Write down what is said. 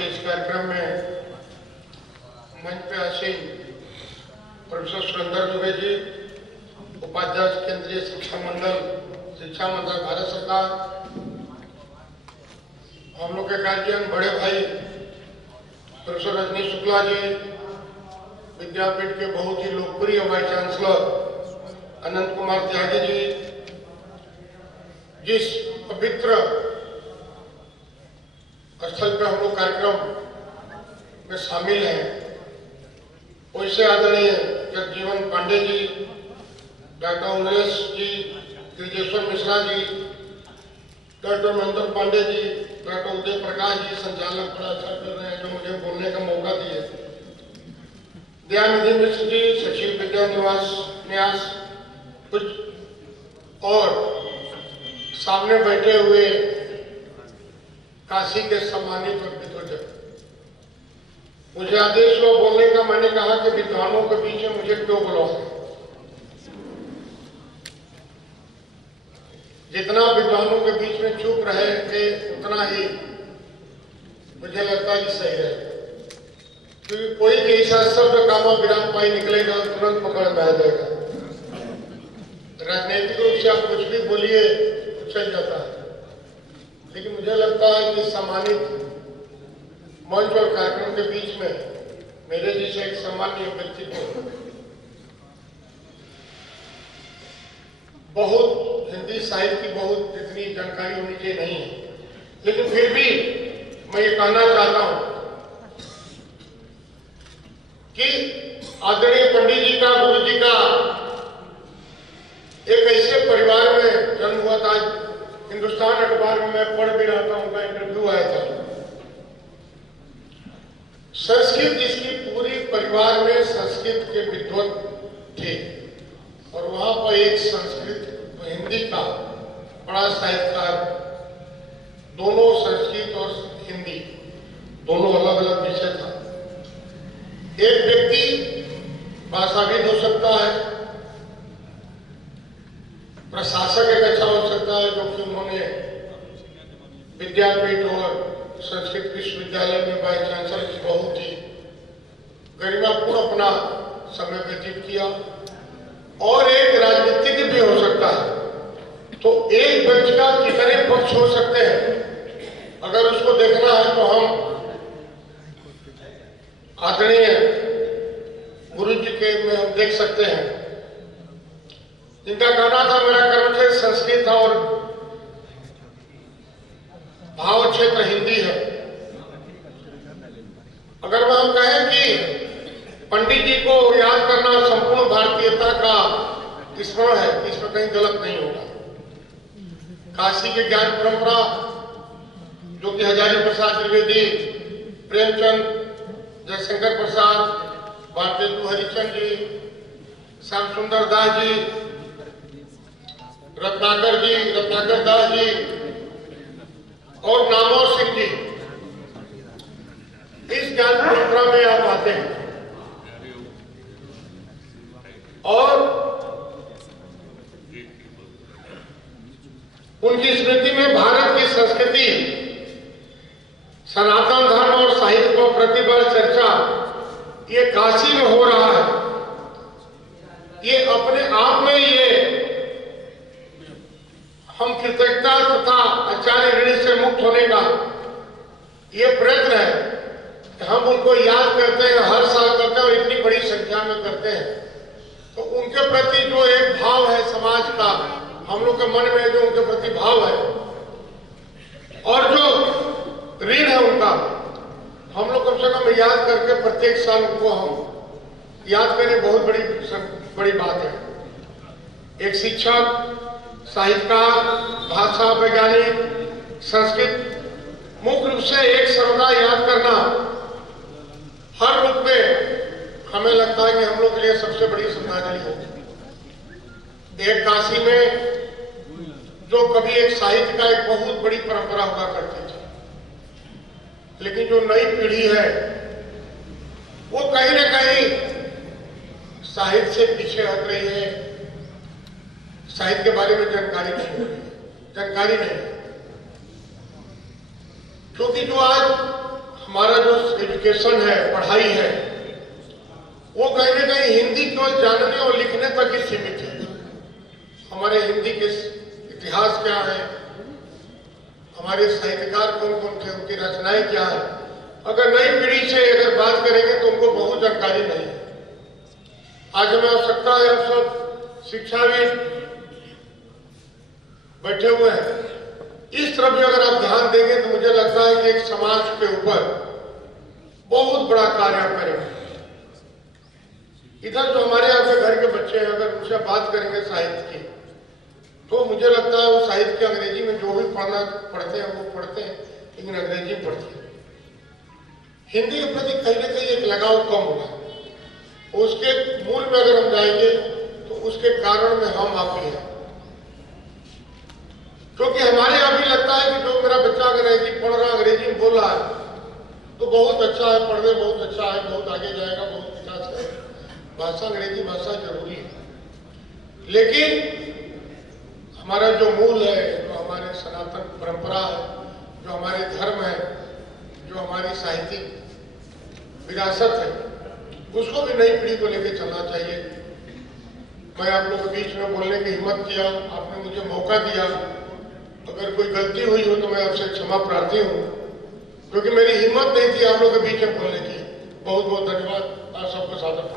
के इस कार्यक्रम में मंच पे आसीन प्रोफेसर सुरेंद्र दुबे जी, उपाध्यक्ष केंद्रीय शिक्षा मंडल भारत सरकार, हम लोग के गार्जियन बड़े भाई प्रोफेसर रजनीश शुक्ला जी, विद्यापीठ के बहुत ही लोकप्रिय वाइस चांसलर अनंत कुमार त्यागी जी, जिस पवित्र स्थल पर हम लोग कार्यक्रम में शामिल हैं, वैसे आदरणीय Jagjivan Pandey ji, doctor Umesh ji, ब्रिजेश्वर Mishra ji, doctor Mahendra Pandey ji, doctor Uday Prakash ji, संचालक बड़ा अच्छा कर रहे हैं जो मुझे बोलने का मौका दिए, दयानिधि मिश्र जी, सचिव विद्या न्यास कुछ और सामने बैठे हुए काशी के सम्मानित और विद्वजन, मुझे आदेश हुआ बोलने का। मैंने कहा कि विद्वानों के बीच में मुझे क्यों बुलाओ, जितना विद्वानों के बीच में चुप रहे थे उतना ही मुझे लगता है कि सही है, क्योंकि कोई भी ऐसा शब्द कामा विराम पाई निकलेगा तुरंत पकड़ में आ जाएगा। राजनीतिक रूप से आप कुछ भी बोलिए चल जाता है, लेकिन मुझे लगता है कि सम्मानित मंच और कार्यक्रम के बीच में मेरे जैसे एक सामान्य व्यक्ति को बहुत हिंदी साहित्य की बहुत इतनी जानकारी होनी चाहिए नहीं है, लेकिन फिर भी मैं ये कहना चाहता हूं कि आदरणीय पंडित जी का, गुरु जी का एक ऐसे परिवार में जन्म हुआ था। हिंदुस्तान अखबार में मैं पढ़ भी रहा था, उनका इंटरव्यू आया था। संस्कृत जिसकी पूरी परिवार में संस्कृत के विद्वान थे और वहां पर एक संस्कृत हिंदी का बड़ा साहित्यकार, दोनों संस्कृत और हिंदी दोनों अलग अलग विषय था। एक व्यक्ति भाषाविद हो सकता है, प्रशासक एक अच्छा हो सकता है, जो कि उन्होंने विद्यापीठ और संस्कृत विश्वविद्यालय में वाइस चांसलर की बहुत ही गरिमापूर्ण अपना समय व्यतीत किया, और एक राजनीतिज्ञ भी हो सकता है। तो एक व्यक्ति का कितने पक्ष हो सकते हैं, अगर उसको देखना है तो हम आदरणीय गुरु जी के में हम देख सकते हैं, जिनका कहना था मेरा कर्म क्षेत्र संस्कृत था और भाव क्षेत्र हिंदी है। अगर वह हम कहें कि पंडित जी को याद करना संपूर्ण भारतीयता का स्मरण है, इसमें कहीं गलत नहीं होगा। काशी के ज्ञान परंपरा जो कि हजारी प्रसाद त्रिवेदी, प्रेमचंद, जयशंकर प्रसाद, भारतेंदु हरिचंद जी, श्याम सुंदर दास जी, रत्नाकर दास जी और नामोर सिंह जी, इस ज्ञान परंपरा में आप आते हैं और उनकी स्मृति में भारत की संस्कृति, सनातन धर्म और साहित्य को प्रतिबल चर्चा ये काशी में हो रहा है। ये अपने आप में ये हम कृतज्ञता तथा आचार्य ऋण से मुक्त होने का ये प्रयत्न है कि हम उनको याद करते हैं, हर साल करते हैं और इतनी बड़ी संख्या में करते हैं। तो उनके प्रति जो एक भाव है समाज का, हम लोग के मन में जो उनके प्रति भाव है और जो ऋण है उनका, हम लोग कम से कम याद करके प्रत्येक साल उनको हम याद करें, बहुत बड़ी बात है। एक शिक्षक, साहित्यकार, भाषा वैज्ञानिक, संस्कृत मुख्य रूप से एक सर्वदा याद करना हर रूप में हमें लगता है कि हम लोग के लिए सबसे बड़ी श्रद्धांजलि होगी। एक काशी में जो कभी एक साहित्य का एक बहुत बड़ी परंपरा हुआ करती थी, लेकिन जो नई पीढ़ी है वो कहीं ना कहीं साहित्य से पीछे हट रही है, साहित्य के बारे में जानकारी नहीं, क्योंकि जो आज हमारा जो एजुकेशन है, पढ़ाई है, वो कहीं ना कहीं हिंदी केवल जानने और लिखने तक ही सीमित है। हमारे हिंदी के इतिहास क्या है, हमारे साहित्यकार कौन कौन थे, उनकी रचनाएं क्या है, अगर नई पीढ़ी से अगर बात करेंगे तो उनको बहुत जानकारी नहीं है। आज हमें आवश्यकता है, हम सब शिक्षाविद बैठे हुए हैं, इस तरफ भी अगर आप ध्यान देंगे तो मुझे लगता है कि एक समाज के ऊपर बहुत बड़ा कार्य करेंगे। इधर जो हमारे यहाँ के घर के बच्चे हैं, अगर उनसे बात करेंगे साहित्य की, तो मुझे लगता है वो साहित्य अंग्रेजी में जो भी पढ़ते हैं वो पढ़ते हैं, लेकिन अंग्रेजी में पढ़ते हैं। हिंदी के प्रति कहीं ना कहीं एक लगाव कम होगा। उसके मूल में अगर हम जाएंगे तो उसके कारण में हम आप ही हैं, क्योंकि हमारे यहाँ भी लगता है कि जो मेरा बच्चा अंग्रेजी पढ़ रहा, अंग्रेजी में बोल रहा है तो बहुत अच्छा है, पढ़ने बहुत अच्छा है, बहुत आगे जाएगा, बहुत विकास है। भाषा, अंग्रेजी भाषा जरूरी है, लेकिन हमारा जो मूल है, जो हमारे सनातन परंपरा है, जो हमारे धर्म है, जो हमारी साहित्यिक विरासत है, उसको भी नई पीढ़ी को लेकर चलना चाहिए। मैं आप लोगों के बीच में बोलने की हिम्मत किया, आपने मुझे मौका दिया। अगर कोई गलती हुई हो तो मैं आपसे क्षमा प्रार्थी हूँ, क्योंकि मेरी हिम्मत नहीं थी आप लोगों के बीच में बोलने की। बहुत बहुत धन्यवाद, आप सबको सादर